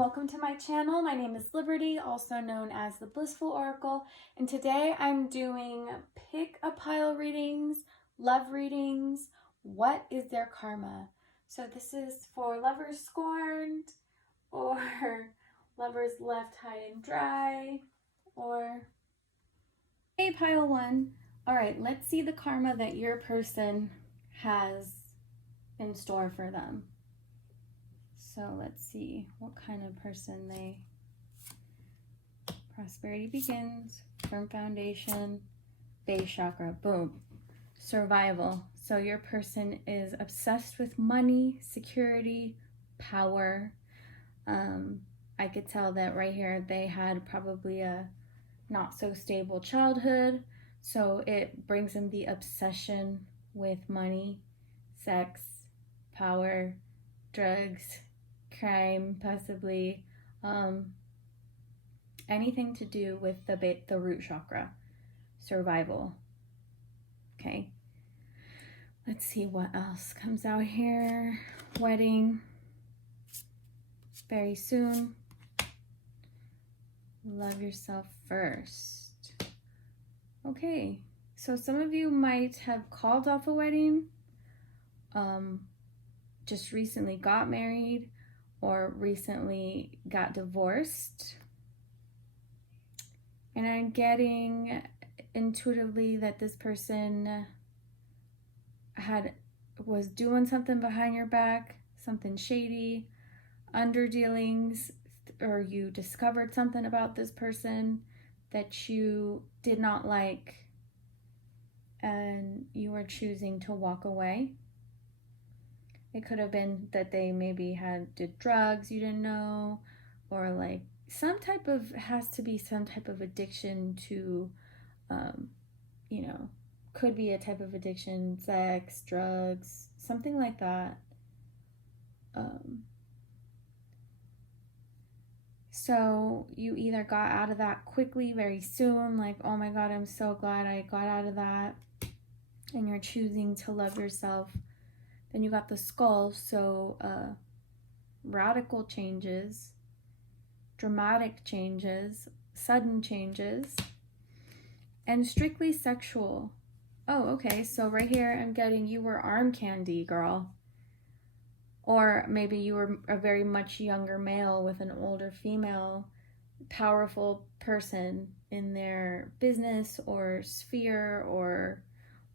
welcome to my channel. My name is Liberty, also known as the Blissful Oracle, and today I'm doing pick a pile readings, love readings, what is their karma? So this is for lovers scorned, or lovers left high and dry, or hey, pile one. All right, let's see the karma that your person has in store for them. So let's see what kind of person they... Prosperity begins, firm foundation, base chakra, boom. Survival. So your person is obsessed with money, security, power. I could tell that right here they had probably a not so stable childhood. So it brings them the obsession with money, sex, power, drugs, crime, possibly anything to do with the root chakra, survival. Okay, let's see what else comes out here. Wedding, very soon. Love yourself first. Okay, so some of you might have called off a wedding, just recently got married, or recently got divorced. And I'm getting intuitively that this person was doing something behind your back, something shady, underdealings, or you discovered something about this person that you did not like, and you are choosing to walk away. It could have been that they maybe did drugs you didn't know, or like has to be some type of addiction to, could be a type of addiction, sex, drugs, something like that. So you either got out of that quickly, very soon, like, oh my God, I'm so glad I got out of that, and you're choosing to love yourself. Then you got the skull, so radical changes, dramatic changes, sudden changes, and strictly sexual. Oh, okay, so right here I'm getting you were arm candy, girl. Or maybe you were a very much younger male with an older female, powerful person in their business or sphere, or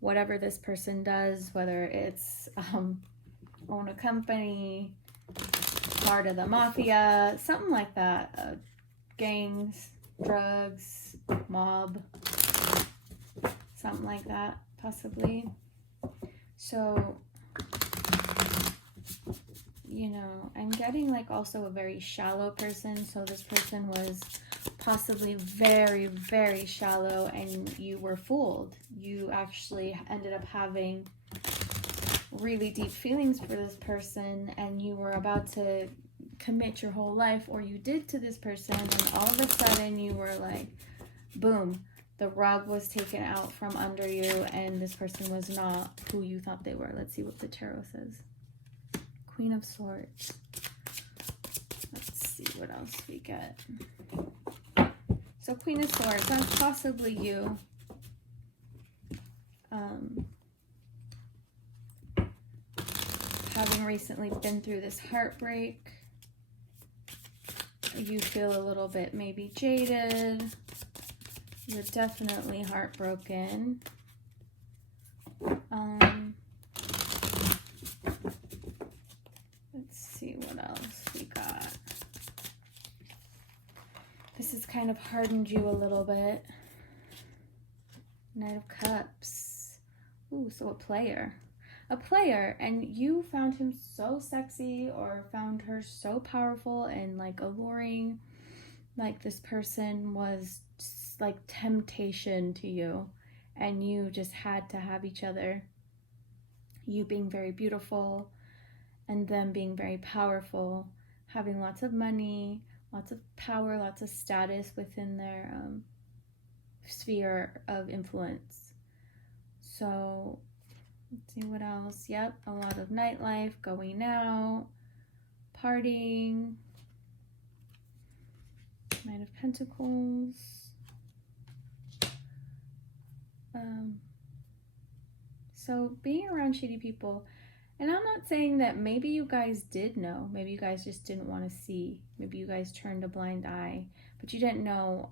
whatever this person does, whether it's own a company, part of the mafia, something like that, gangs, drugs, mob, something like that, possibly. So, I'm getting like also a very shallow person. So this person was possibly very, very shallow, and you were fooled. You actually ended up having really deep feelings for this person, and you were about to commit your whole life, or you did, to this person, and all of a sudden you were like, boom, the rug was taken out from under you, and this person was not who you thought they were. Let's see what the tarot says. Queen of Swords. Let's see what else we get. So Queen of Swords, that's possibly you. Having recently been through this heartbreak, you feel a little bit maybe jaded. You're definitely heartbroken. Let's see what else we got. This has kind of hardened you a little bit. Knight of Cups. Ooh, so a player, and you found him so sexy, or found her so powerful and like alluring. Like this person was just like temptation to you, and you just had to have each other. You being very beautiful, and them being very powerful, having lots of money, lots of power, lots of status within their sphere of influence. So let's see what else. Yep, a lot of nightlife, going out, partying, Knight of Pentacles. So being around shady people, and I'm not saying that maybe you guys did know, maybe you guys just didn't want to see, maybe you guys turned a blind eye, but you didn't know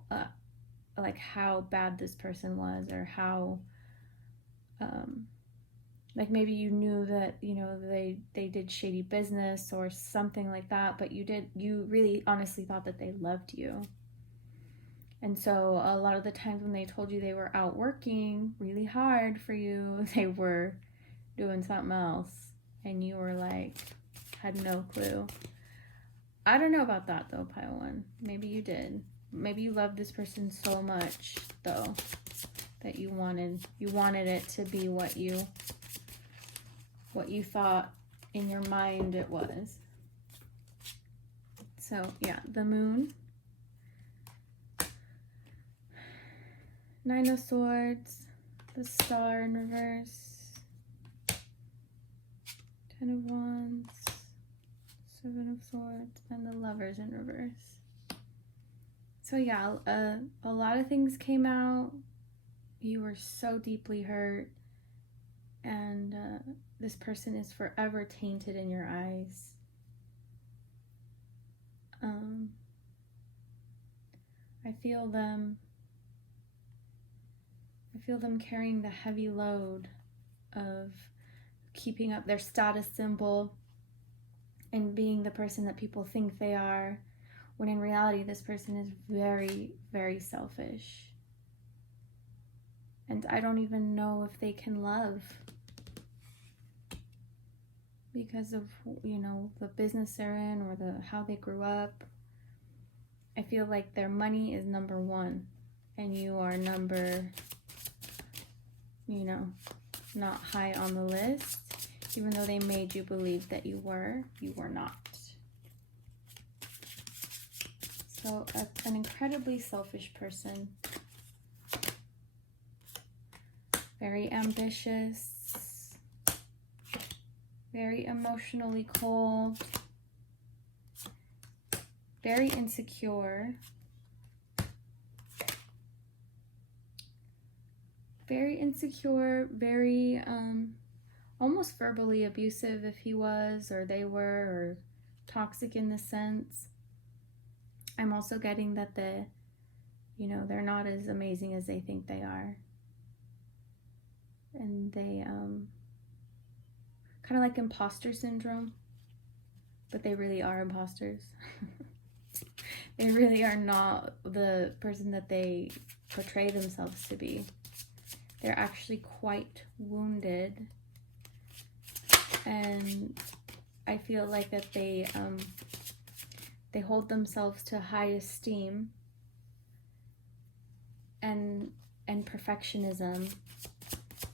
like how bad this person was, or how like maybe you knew that, you know, they did shady business or something like that, but you really honestly thought that they loved you. And so a lot of the times when they told you they were out working really hard for you, they were doing something else, and you were like, had no clue. I don't know about that though, Pile 1. Maybe you did. Maybe you loved this person so much though that you wanted it to be what you thought in your mind it was. So yeah, the Moon, Nine of Swords, the Star in reverse, Ten of Wands, Seven of Swords, and the Lovers in reverse. So yeah, a lot of things came out. You were so deeply hurt, and this person is forever tainted in your eyes. I feel them carrying the heavy load of keeping up their status symbol and being the person that people think they are, when in reality this person is very, very selfish. And I don't even know if they can love because of, you know, the business they're in or how they grew up. I feel like their money is number one, and you are number, you know, not high on the list. Even though they made you believe that you were not. So an incredibly selfish person. Very ambitious. Very emotionally cold. Very insecure. Very insecure, very almost verbally abusive if he was or they were, or toxic in the sense. I'm also getting that they're not as amazing as they think they are. And they kind of like imposter syndrome, but they really are imposters. They really are not the person that they portray themselves to be. They're actually quite wounded, and I feel like that they hold themselves to high esteem and perfectionism,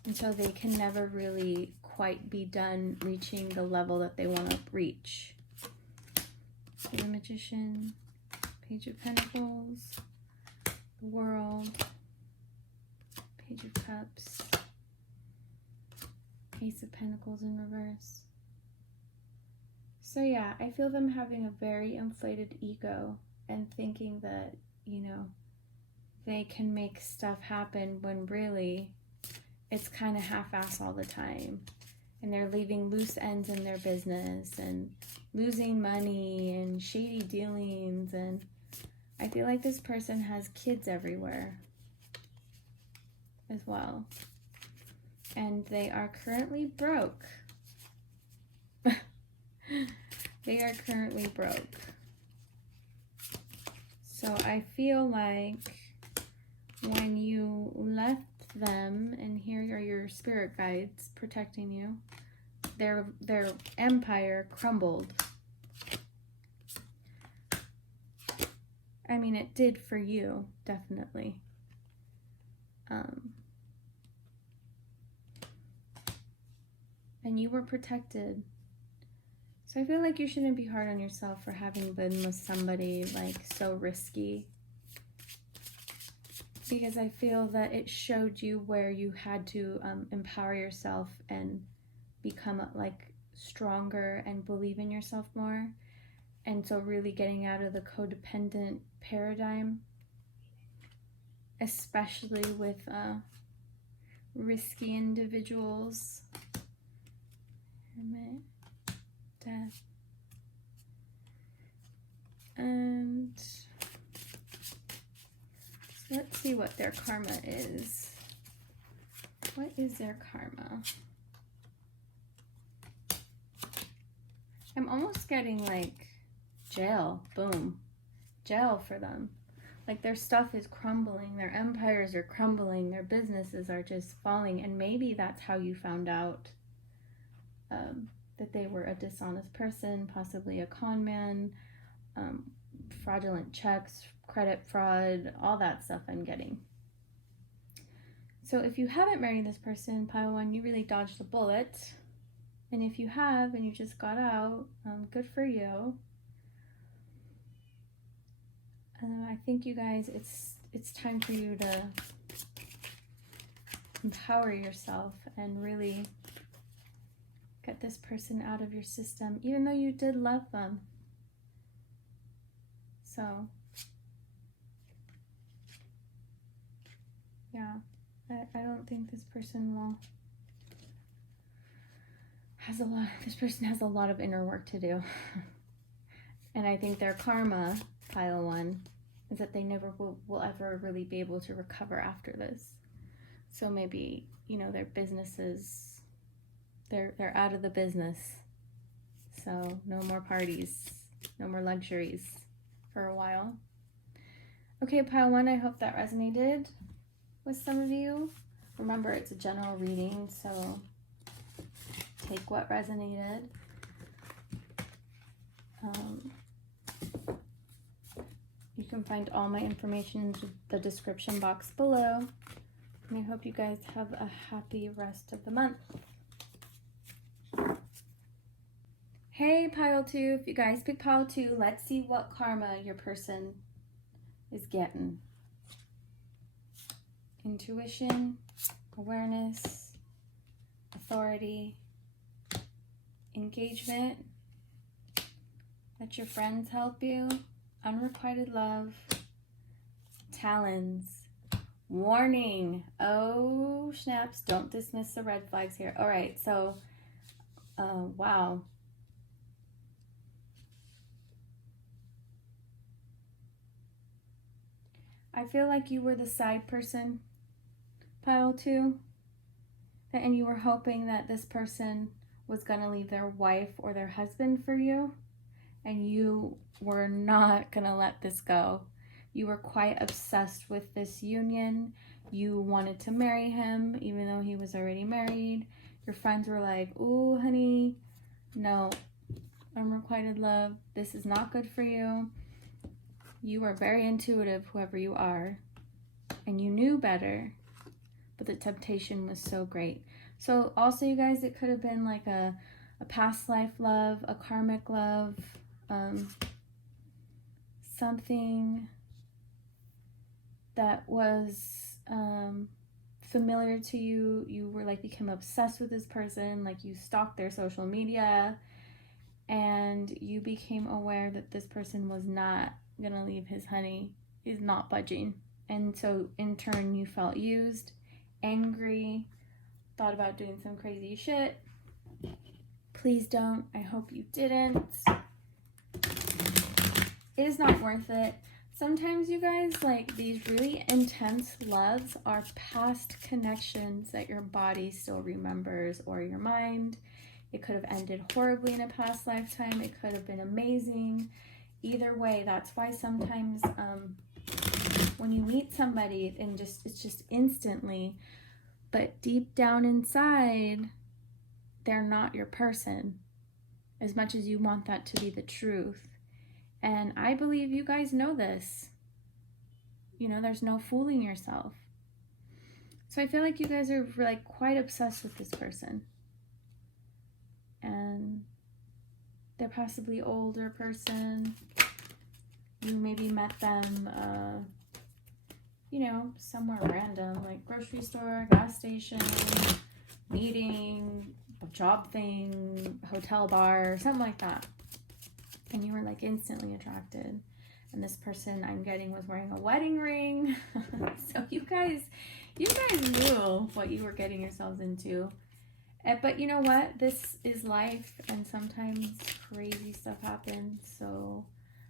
and so they can never really quite be done reaching the level that they want to reach. So the Magician, Page of Pentacles, the World, Page of Cups, Ace of Pentacles in reverse. So yeah, I feel them having a very inflated ego and thinking that, you know, they can make stuff happen when really it's kind of half-ass all the time. And they're leaving loose ends in their business and losing money and shady dealings. And I feel like this person has kids everywhere as well. And they are currently broke. They are currently broke. So I feel like when you left them, and here are your spirit guides protecting you, their empire crumbled. I mean, it did for you, definitely. And you were protected. So I feel like you shouldn't be hard on yourself for having been with somebody like so risky. Because I feel that it showed you where you had to empower yourself and become like stronger and believe in yourself more. And so really getting out of the codependent paradigm, especially with risky individuals. Hermit, Death. And so let's see what their karma is. What is their karma? I'm almost getting like jail. Boom. Jail for them. Like their stuff is crumbling. Their empires are crumbling. Their businesses are just falling. And maybe that's how you found out that they were a dishonest person, possibly a con man, fraudulent checks, credit fraud, all that stuff I'm getting. So if you haven't married this person, pile 1, you really dodged a bullet. And if you have and you just got out, good for you. I think you guys, it's time for you to empower yourself and really get this person out of your system, even though you did love them. So, yeah, I don't think this person this person has a lot of inner work to do. And I think their karma, pile 1, is that they never will ever really be able to recover after this. So maybe, their businesses, they're out of the business. So no more parties, no more luxuries for a while. Okay, pile 1, I hope that resonated with some of you. Remember, it's a general reading, so take what resonated. You can find all my information in the description box below. And I hope you guys have a happy rest of the month. Hey, pile 2, if you guys pick pile 2, let's see what karma your person is getting. Intuition, awareness, authority, engagement, let your friends help you, unrequited love, talons, warning, oh snaps, don't dismiss the red flags here. All right, so, wow. I feel like you were the side person, pile 2, and you were hoping that this person was going to leave their wife or their husband for you, and you were not going to let this go. You were quite obsessed with this union. You wanted to marry him, even though he was already married. Your friends were like, ooh, honey, no, unrequited love. This is not good for you. You are very intuitive, whoever you are, and you knew better, but the temptation was so great. So also, you guys, it could have been like a past life love, a karmic love, something that was familiar to you. You were like become obsessed with this person, like you stalked their social media, and you became aware that this person was not gonna leave his honey. He's not budging. And so in turn you felt used, angry, thought about doing some crazy shit. Please don't. I hope you didn't. It is not worth it. Sometimes, you guys, like these really intense loves are past connections that your body still remembers, or your mind. It could have ended horribly in a past lifetime. It could have been amazing. Either way, that's why sometimes when you meet somebody and it's just instantly, but deep down inside, they're not your person, as much as you want that to be the truth. And I believe you guys know this. There's no fooling yourself. So I feel like you guys are like quite obsessed with this person. And they're possibly older person. You maybe met them, somewhere random, like grocery store, gas station, meeting, a job thing, hotel bar, something like that. and you were like instantly attracted. And this person I'm getting was wearing a wedding ring. So you guys knew what you were getting yourselves into. But you know what? This is life, and sometimes crazy stuff happens. So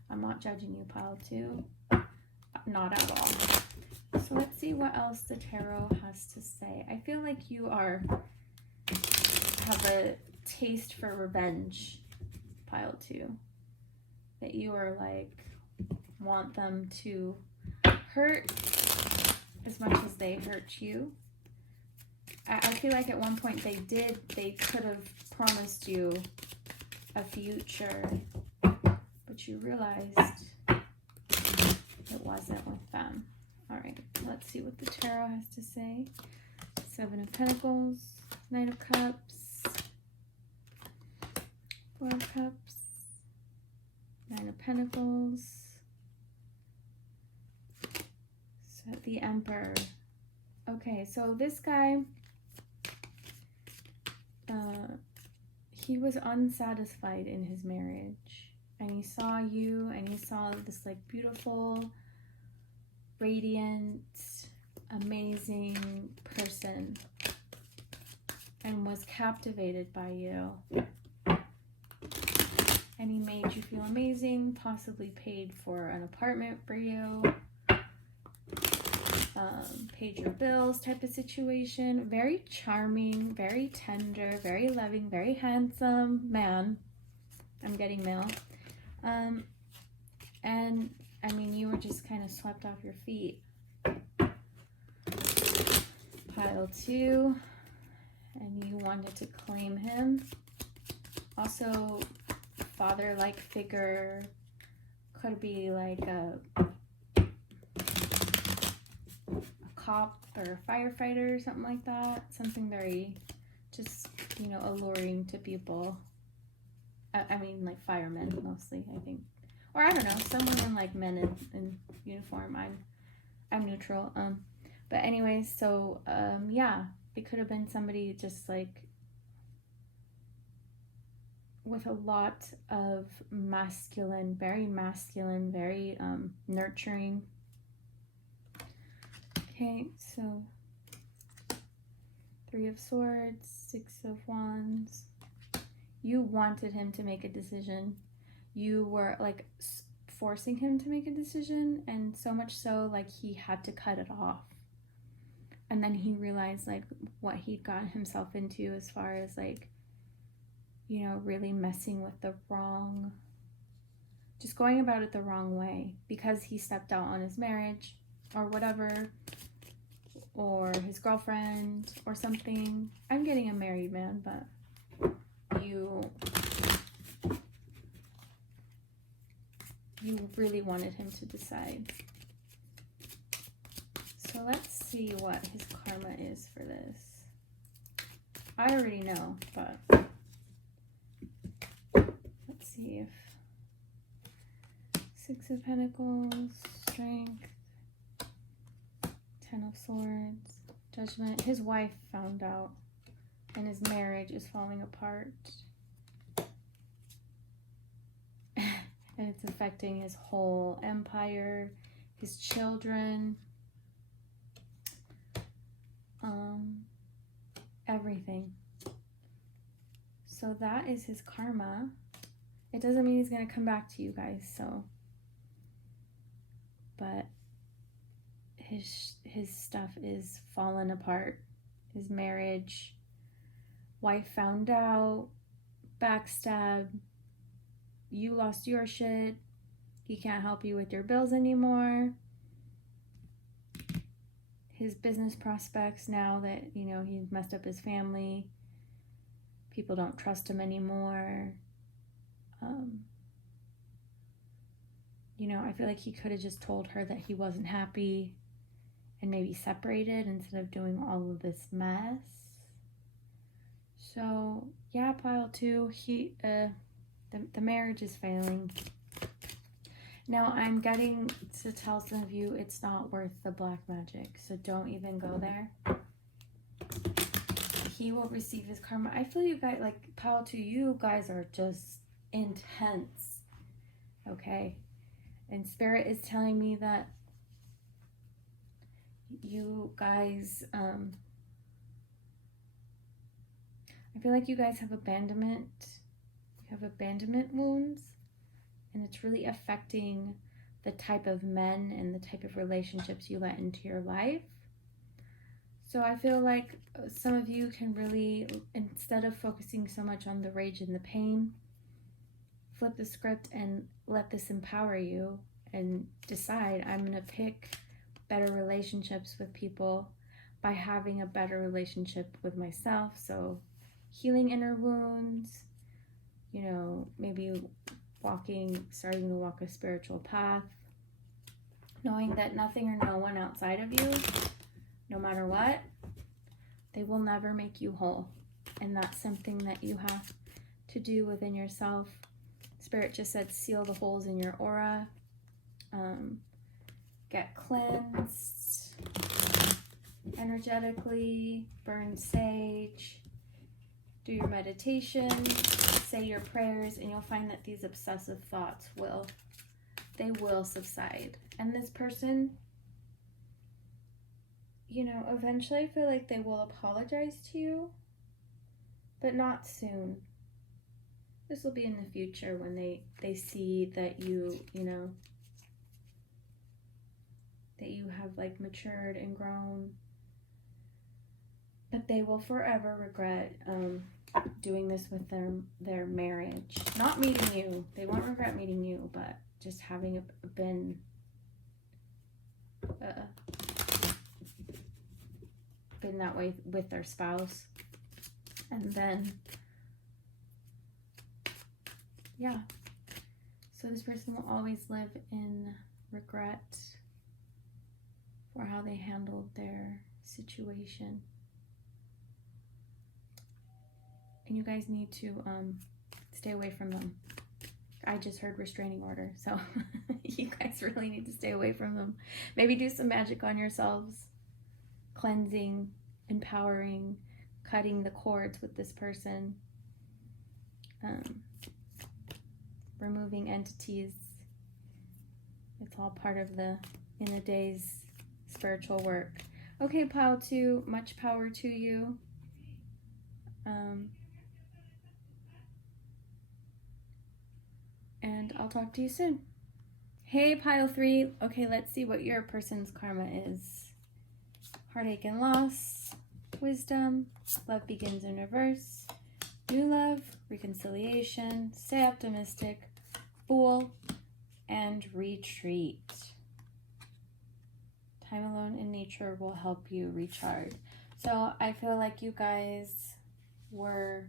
I'm not judging you, pile 2. Not at all. So let's see what else the tarot has to say. I feel like you have a taste for revenge, pile 2. That you are like, want them to hurt as much as they hurt you. I feel like at one point they could have promised you a future, but you realized it wasn't with them. All right, let's see what the tarot has to say. 7 of Pentacles, Knight of Cups, 4 of Cups, 9 of Pentacles, so the Emperor. Okay, so this guy, he was unsatisfied in his marriage, and he saw you, and he saw this like beautiful, radiant, amazing person, and was captivated by you. And he made you feel amazing, possibly paid for an apartment for you, paid your bills type of situation. Very charming, very tender, very loving, very handsome man. I'm getting male. And I mean, you were just kind of swept off your feet. Pile 2, and you wanted to claim him. Also, father-like figure, could be like a cop or a firefighter or something like that. Something very just, you know, alluring to people. I mean, like firemen mostly, I think. Or I don't know, someone in like men in uniform. I'm neutral. But anyways, so yeah, it could have been somebody just like with a lot of masculine, very nurturing. Okay, so 3 of Swords, 6 of Wands. You wanted him to make a decision. You were like forcing him to make a decision, and so much so like he had to cut it off. And then he realized like what he'd gotten himself into as far as like, you know, really messing with the wrong, just going about it the wrong way because he stepped out on his marriage or whatever, or his girlfriend or something. I'm getting a married man, but you really wanted him to decide. So let's see what his karma is for this. I already know, but let's see if 6 of Pentacles, Strength, 10 of Swords, Judgment. His wife found out, and his marriage is falling apart. And it's affecting his whole empire, his children, everything. So that is his karma. It doesn't mean he's going to come back to you guys, so. But his stuff is falling apart. His marriage, wife found out, backstab, you lost your shit, he can't help you with your bills anymore. His business prospects, now that, you know, he's messed up his family, people don't trust him anymore. You know, I feel like he could have just told her that he wasn't happy and maybe separated instead of doing all of this mess. So yeah, pile 2, the marriage is failing. Now I'm getting to tell some of you it's not worth the black magic, so don't even go there. He will receive his karma. I feel you guys, like pile 2, you guys are just intense. Okay? And Spirit is telling me that you guys, I feel like you guys have abandonment. You have abandonment wounds, and it's really affecting the type of men and the type of relationships you let into your life. So I feel like some of you can really, instead of focusing so much on the rage and the pain, flip the script and let this empower you and decide, I'm going to pick better relationships with people by having a better relationship with myself. So healing inner wounds, you know, maybe starting to walk a spiritual path, knowing that nothing or no one outside of you, no matter what, they will never make you whole. And that's something that you have to do within yourself. Spirit just said seal the holes in your aura. Get cleansed energetically, burn sage, do your meditation, say your prayers, and you'll find that these obsessive thoughts will subside. And this person, you know, eventually I feel like they will apologize to you, but not soon. This will be in the future when they see that you know, that you have like matured and grown. But they will forever regret doing this with their marriage. Not meeting you. They won't regret meeting you, but just having been that way with their spouse. And then, yeah. So this person will always live in regret for how they handled their situation. And you guys need to stay away from them. I just heard restraining order, so you guys really need to stay away from them. Maybe do some magic on yourselves, cleansing, empowering, cutting the cords with this person, removing entities. It's all part of in a day's spiritual work. Okay, pile 2, much power to you. And I'll talk to you soon. Hey, pile 3. Okay, let's see what your person's karma is. Heartache and loss, wisdom, love begins in reverse, new love, reconciliation, stay optimistic, fool, and retreat. Time alone in nature will help you recharge. So I feel like you guys were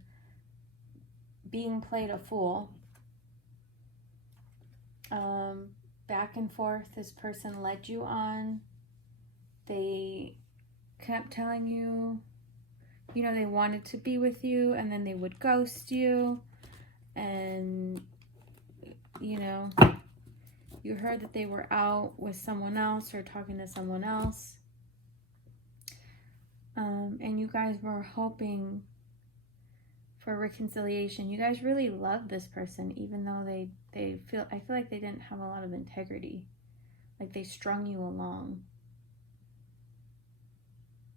being played a fool. Back and forth, this person led you on. They kept telling you, you know, they wanted to be with you, and then they would ghost you. And, you know, you heard that they were out with someone else or talking to someone else. And you guys were hoping for reconciliation. You guys really love this person, even though I feel like they didn't have a lot of integrity. Like they strung you along.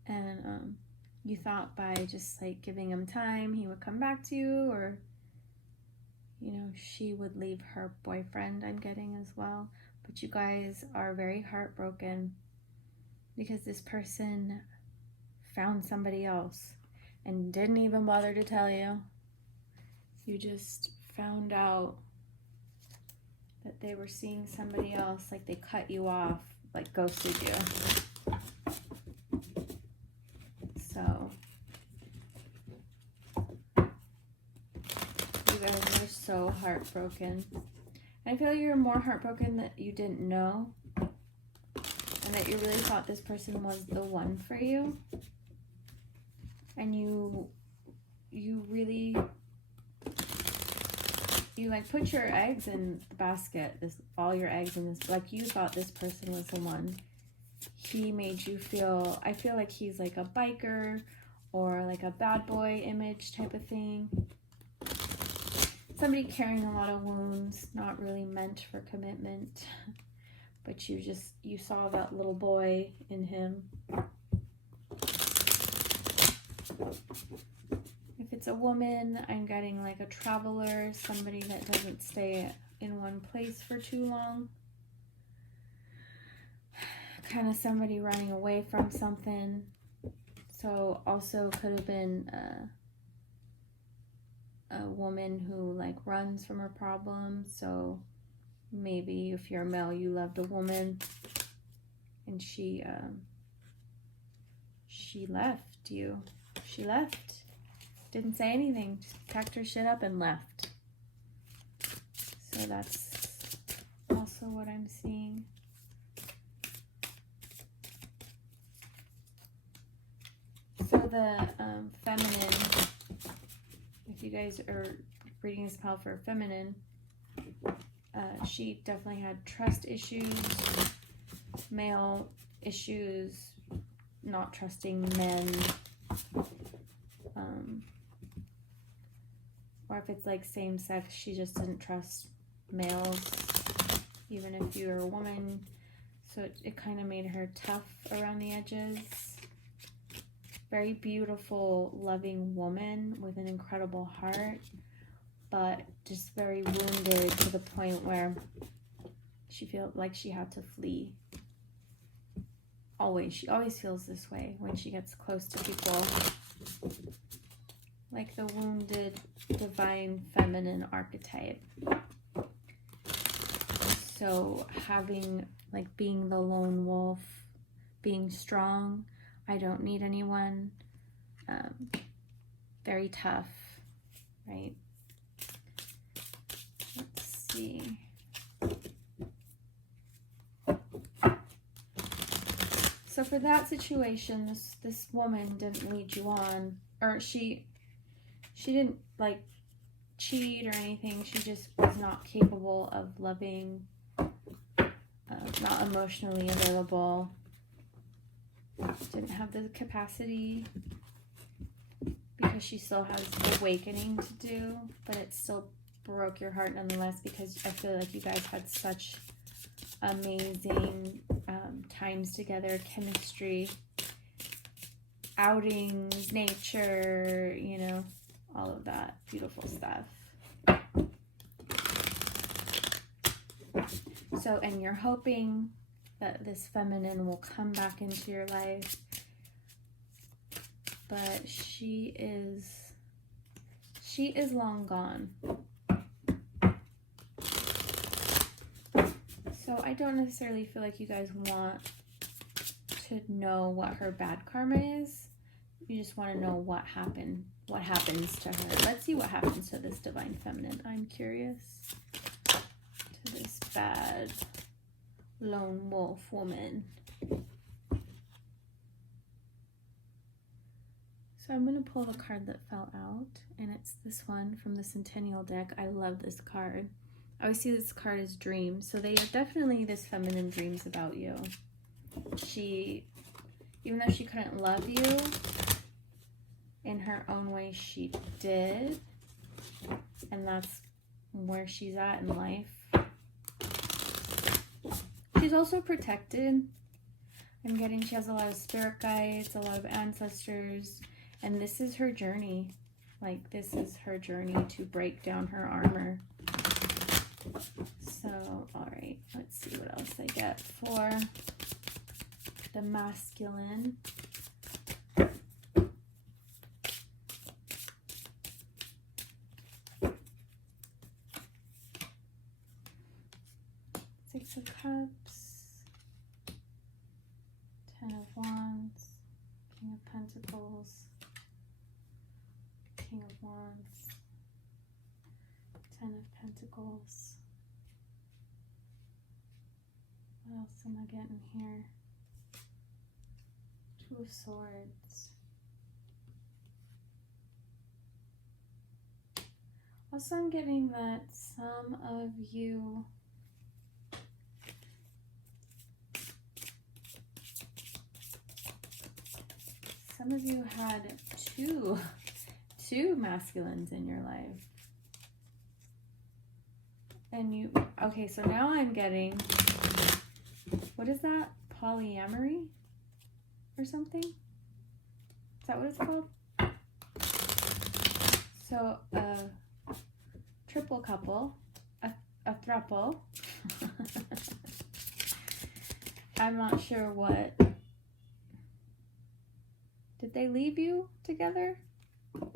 And you thought by just like giving him time, he would come back to you, or, you know, she would leave her boyfriend, I'm getting as well. But you guys are very heartbroken because this person found somebody else and didn't even bother to tell you. You just found out that they were seeing somebody else, like they cut you off, like ghosted you. So you guys are so heartbroken. I feel like you're more heartbroken that you didn't know, and that you really thought this person was the one for you. And you really, you like put your eggs in the basket, all your eggs in this, like you thought this person was the one. He made you feel, I feel like he's like a biker or like a bad boy image type of thing. somebody carrying a lot of wounds, not really meant for commitment, but you saw that little boy in him. If it's a woman, I'm getting like a traveler, somebody that doesn't stay in one place for too long. Kind of somebody running away from something. So also could have been a woman who like runs from her problem. So maybe if you're a male, you loved a woman and she left you. She left. Didn't say anything. Just packed her shit up and left. So that's also what I'm seeing. So the feminine, if you guys are reading this pile for feminine, she definitely had trust issues, male issues, not trusting men, or if it's like same sex, she just didn't trust males, even if you're a woman. So it kind of made her tough around the edges. Very beautiful, loving woman with an incredible heart, but just very wounded to the point where she felt like she had to flee. She always feels this way when she gets close to people. Like the wounded, divine, feminine archetype. So having, like being the lone wolf, being strong, I don't need anyone, very tough, right? Let's see. So for that situation, this woman didn't lead you on, or she didn't like cheat or anything. She just was not capable of loving, not emotionally available, didn't have the capacity, because she still has awakening to do, but it still broke your heart nonetheless, because I feel like you guys had such amazing times together, chemistry, outings, nature, you know, all of that beautiful stuff. So, and you're hoping that this feminine will come back into your life, but she is long gone. So I don't necessarily feel like you guys want to know what her bad karma is. You just want to know what happens to her. Let's see what happens to this divine feminine. I'm curious. To this bad lone wolf woman. So I'm going to pull the card that fell out, and it's this one from the Centennial deck. I love this card. I always see this card as dreams, so they are definitely, this feminine dreams about you. She, even though she couldn't love you, in her own way she did, and that's where she's at in life. She's also protected. I'm getting she has a lot of spirit guides, a lot of ancestors, and this is her journey. Like, this is her journey to break down her armor. So, all right, let's see what else I get for the masculine. Six of Cups, 10 of Wands, King of Pentacles, King of Wands, 10 of Pentacles. What else am I getting here? 2 of Swords. Also, I'm getting that some of you had two masculines in your life. And you, okay, so now I'm getting, what is that? Polyamory or something? Is that what it's called? So a triple couple, a throuple. I'm not sure what. Did they leave you together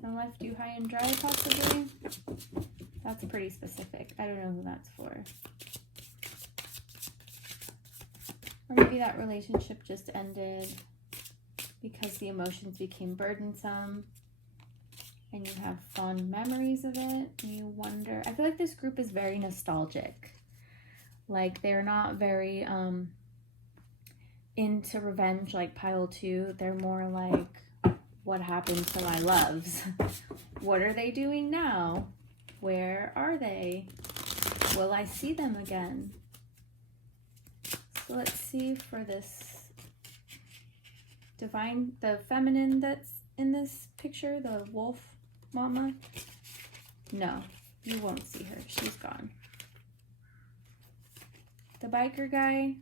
and left you high and dry possibly? That's pretty specific. I don't know who that's for. Or maybe that relationship just ended because the emotions became burdensome and you have fond memories of it and you wonder. I feel like this group is very nostalgic. Like they're not very into revenge like pile 2. They're more like, what happened to my loves? What are they doing now? Where are they? Will I see them again? So let's see for this divine, the feminine that's in this picture, the wolf mama. No, you won't see her. She's gone. The biker guy.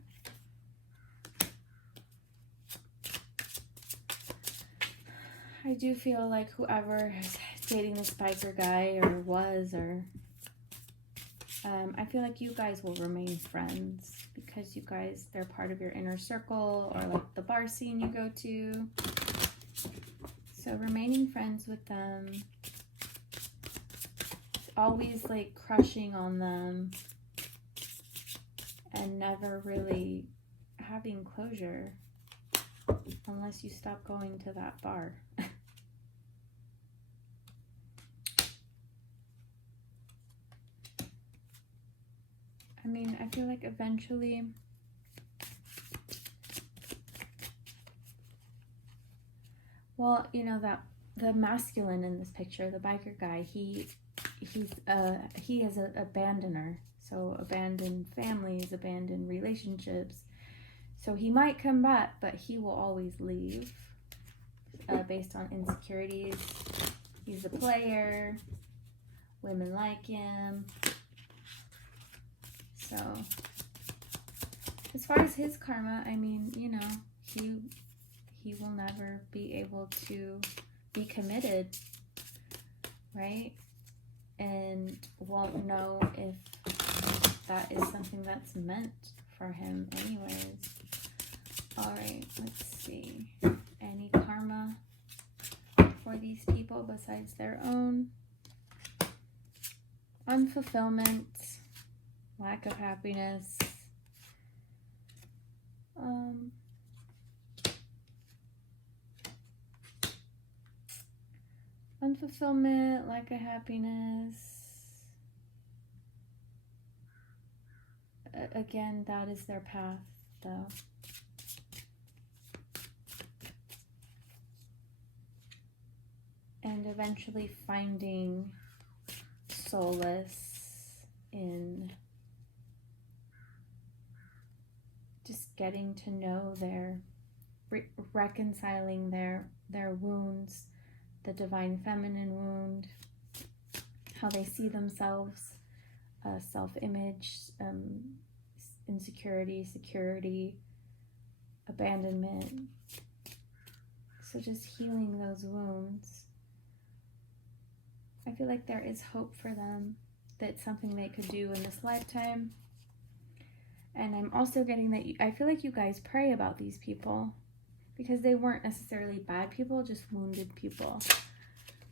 I do feel like whoever is dating this biker guy or was, or I feel like you guys will remain friends because you guys, they're part of your inner circle or like the bar scene you go to. So remaining friends with them, always like crushing on them and never really having closure unless you stop going to that bar. I mean, I feel like eventually well, you know, that the masculine in this picture, the biker guy, he is an abandoner. So abandoned families, abandoned relationships. So he might come back, but he will always leave based on insecurities. He's a player. Women like him. So, as far as his karma, I mean, you know, he will never be able to be committed, right? And won't know if that is something that's meant for him anyways. All right, let's see. Any karma for these people besides their own? Unfulfillment. Lack of happiness. Unfulfillment, lack of happiness. Again, that is their path, though. And eventually finding solace in just getting to know their, reconciling their wounds, the divine feminine wound, how they see themselves, self-image, insecurity, security, abandonment. So just healing those wounds. I feel like there is hope for them. That's something they could do in this lifetime. And I'm also getting that I feel like you guys pray about these people because they weren't necessarily bad people, just wounded people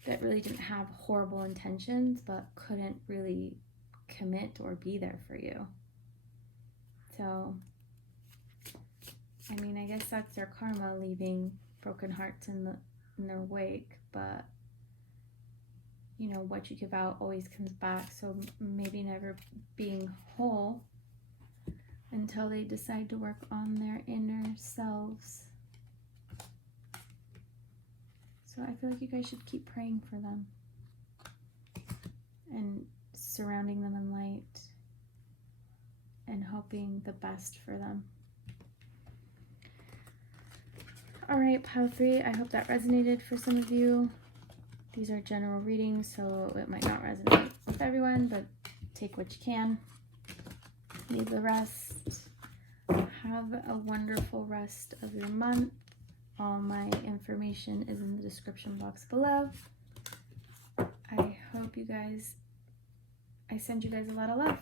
that really didn't have horrible intentions but couldn't really commit or be there for you. So, I mean, I guess that's their karma, leaving broken hearts in their wake, but you know, what you give out always comes back, so maybe never being whole until they decide to work on their inner selves. So I feel like you guys should keep praying for them and surrounding them in light and hoping the best for them. All right, pile 3, I hope that resonated for some of you. These are general readings, so it might not resonate with everyone, but take what you can, leave the rest. Have a wonderful rest of your month. All my information is in the description box below. I hope you guys, I send you guys a lot of love.